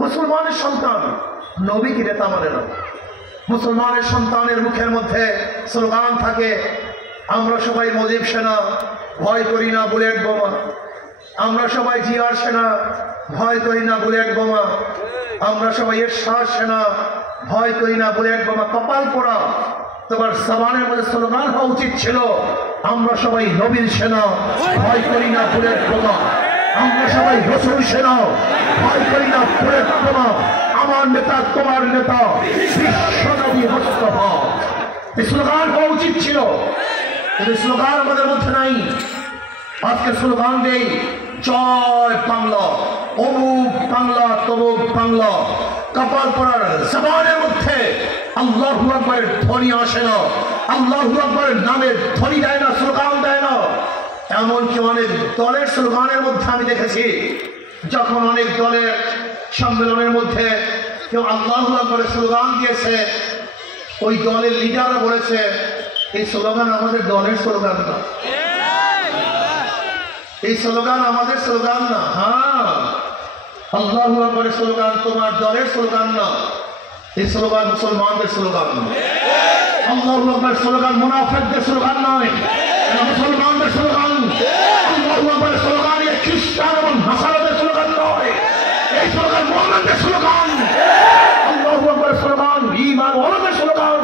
মুসলমানের সন্তান নবীকে নেতা মানে না। মুসলমানের সন্তানের মুখের মধ্যে স্লোগান থাকে, আমরা সবাই মুজিব সেনা, ভয় করি না বুলেট বোমা। আমরা সবাই জিয়ার সেনা, ভয় করি না বুলেট বোমা। আমরা সবাই এরশাদ সেনা, ভয় করি না বুলেট বোমা। কপাল পোড়া, তোমার জবানের মধ্যে স্লোগান হওয়া উচিত ছিল, আমরা সবাই নবীর সেনা, ভয় করি না বুলেট বোমা। আমরা সবাই রসুল সেনা, ভয় করি না বুলেট বোমা। আমার নেতা তোমার নেতা বিশ্বনবী মুস্তাফা। এই স্লোগান হওয়া উচিত ছিল, কিন্তু স্লোগান আমাদের মধ্যে নাই। আজকে স্লোগান দেই, জয় বাংলা, অমুক বাংলা তমুক বাংলা। কপাল পড়ার জবানের মধ্যে আল্লাহু আকবারের ধ্বনি আসে না, আল্লাহু আকবারের নামের ধ্বনি দেয় না, স্লোগান দেয় না। এমনকি অনেক দলের স্লোগানের মধ্যে আমি দেখেছি, যখন অনেক দলের সম্মেলনের মধ্যে কেউ আল্লাহু আকবারের স্লোগান দিয়েছে, ওই দলের লিডাররা বলেছে এই স্লোগান আমাদের দলের স্লোগান না, এই স্লোগান আমাদের স্লোগান না। হ্যাঁ, আল্লাহু আকবারের স্লোগান তোমার দলের স্লোগান না, এই স্লোগান মুসলমানদের স্লোগান না। আল্লাহু আকবারের স্লোগান মুনাফিকদের স্লোগান নয়, এটা মুসলমানদের স্লোগান। আল্লাহু আকবারের স্লোগান এই খ্রিস্টান এবং নাসারাদের স্লোগান নয়, এই স্লোগান মুমিনদের স্লোগান। আল্লাহু আকবারের স্লোগান ঈমান ওয়ালাদের স্লোগান।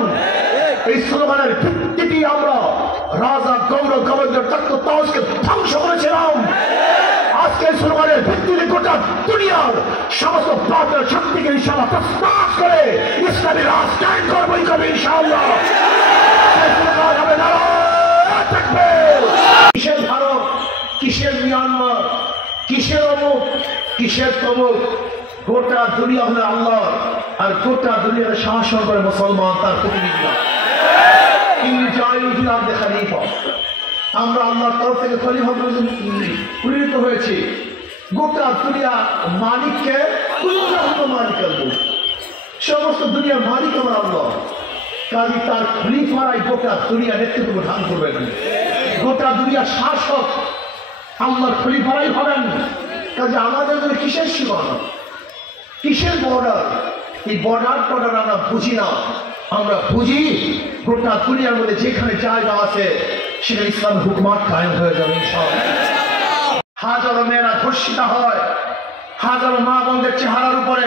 এই স্লোগানের ভিত্তিতে আমরা রাজা গৌরব গভর্নর তত্ত্ব তাওসকে ধ্বংস করেছিলাম। আজকে স্লোগানের ভিত্তিতে গোটা দুনিয়ার সমস্ত বাতিল শক্তিকে ইনশাআল্লাহ তসমাস করে ইসলামী রাষ্ট্র কায়েম করবো ইনশাআল্লাহ। কিসের ভারত, কিসের মিয়ানমার, কিসের অমুক, কিসের তমুক, গোটা দুনিয়া হলে আল্লাহ, আর গোটা দুনিয়াতে শাসন করে মুসলমান, তার প্রতিনিধি। আমরা আল্লাহর তরফ থেকে খলিফা প্রেরিত হয়েছি। গোটা দুনিয়া মালিককে মালিক, সমস্ত দুনিয়ার মালিক আমার আল্লাহ। কাজী তার খলিফারাই গোটা দুনিয়া নেতৃত্ব ধান করবেন। গোটা দুনিয়ার শাসক আল্লাহর খলিফারাই হবেন। কাজে আমাদের জন্য কিসের সীমানা, কিসের বর্ডার? এই বর্ডার আমরা বুঝি না। আমরা বুঝি গোটা দুনিয়ার মধ্যে যেখানে জায়গা আছে সেখানে ইসলাম হুকুমত কায়েম হয়ে যাবে ইনশাআল্লাহ। হাজারো মেয়েরা ধর্ষিত হয়, হাজারো মা বোনদের চেহারার উপরে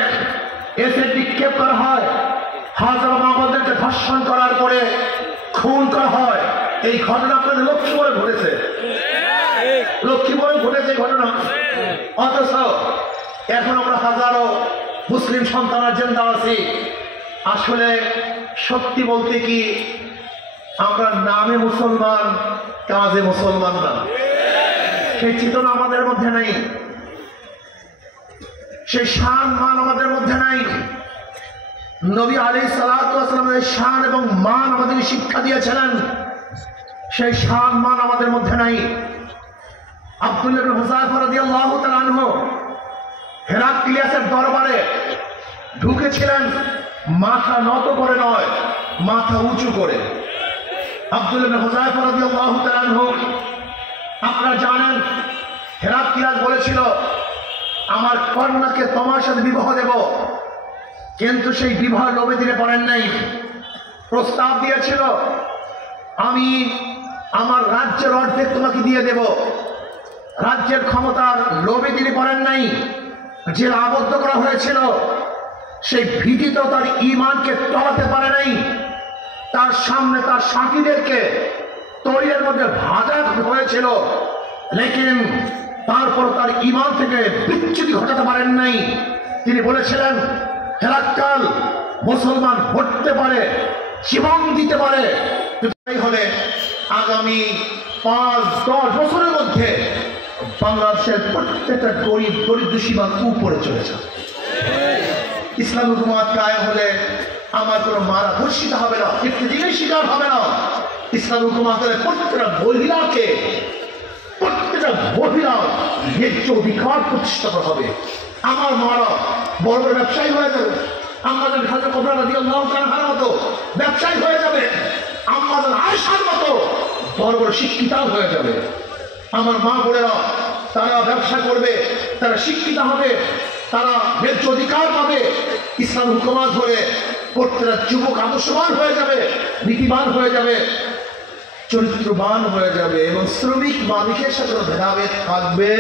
এসিড নিক্ষেপ করা হয়, হাজারো মা বোনদেরকে ধর্ষণ করার পরে খুন করা হয়। এই ঘটনা আপনাদের লক্ষ্মীপুরে ঘটেছে, লক্ষ্মীপুরে ঘটেছে ঘটনা। অথচ এখন আমরা হাজারো মুসলিম সন্তানের জিন্দা আছি। আসলে সত্যি বলতে কি, আমরা নামে মুসলমান, কাজে মুসলমান না। সেই চেতনা আমাদের মধ্যে নাই, সেই শান মান আমাদের মধ্যে নাই। নবী আলাইহিস সালাতু ওয়াস সালামের শান এবং মান আমাদেরকে শিক্ষা দিয়েছিলেন, সেই শান মান আমাদের মধ্যে নাই। আব্দুল্লাহ ইবনে হুযায়ফা রাদিয়াল্লাহু তাআলা আনহু হেরাক্লিয়াসের দরবারে ঢুকেছিলেন, মাথা নত করে নয়, মাথা উঁচু করে। আব্দুল্লাহ ইবনে হুযায়ফা রাদিয়াল্লাহু তাআলা আনহু, আপনারা জানেন হেরাক্লিয়াস বলেছিল আমার কন্যাকে তোমার সাথে বিবাহ দেব, কিন্তু সেই বিবাহ লোভে দিতে পারেন নাই। প্রস্তাব দিয়েছিল আমি আমার রাজ্যের অর্ধেক তোমাকে দিয়ে দেব, রাজ্যের ক্ষমতার লোভে তিনি পারেন নাই। জেলে আবদ্ধ করা হয়েছিল, সেই ভীতিতে তার ঈমানকে টলাতে পারে নাই। তার সামনে তার সাথীদেরকে তৈলের মধ্যে ভাজা হয়েছিল, লেকিন তারপর তার ঈমান থেকে বিচ্যুতি ঘটাতে পারেন নাই। তিনি বলেছিলেন হেরাক্কাল মুসলমান হতে পারে, জীবন দিতে পারে, তাই হলে আগামী 5-10 বছরের মধ্যে বাংলাদেশের প্রত্যেকটা গরিব দরিদ্র সীমার উপরে চলে যাবে। ইসলামী হুকুমত কায়েম হলে আমার কোনো মারা ধর্ষিত হবে না, ইফতিজিনের শিকার হবে না। ইসলামী হুকুমতের প্রত্যেকটা মহিলা ন্যায্য অধিকার প্রতিষ্ঠা করা হবে। আমার মারা বড় বড় ব্যবসায়ী হয়ে যাবে, আমাদের হাতে কোবরা রাদিয়াল্লাহু তাআলার মতো ব্যবসায়ী হয়ে যাবে, আমাদের আয়েশার মতো বড় বড় শিক্ষিতাও হয়ে যাবে। আমার মা বোনেরা তারা ব্যবসা করবে, তারা শিক্ষিত হবে, তারা ন্যায্য অধিকার পাবে, ইসলাম হুকুমাত হলে প্রত্যেকটা যুবক আদর্শবান হয়ে যাবে, নীতিবান হয়ে যাবে, চরিত্রবান হয়ে যাবে এবং শ্রমিক মানুষের সাথে ভেদাভেদ থাকবে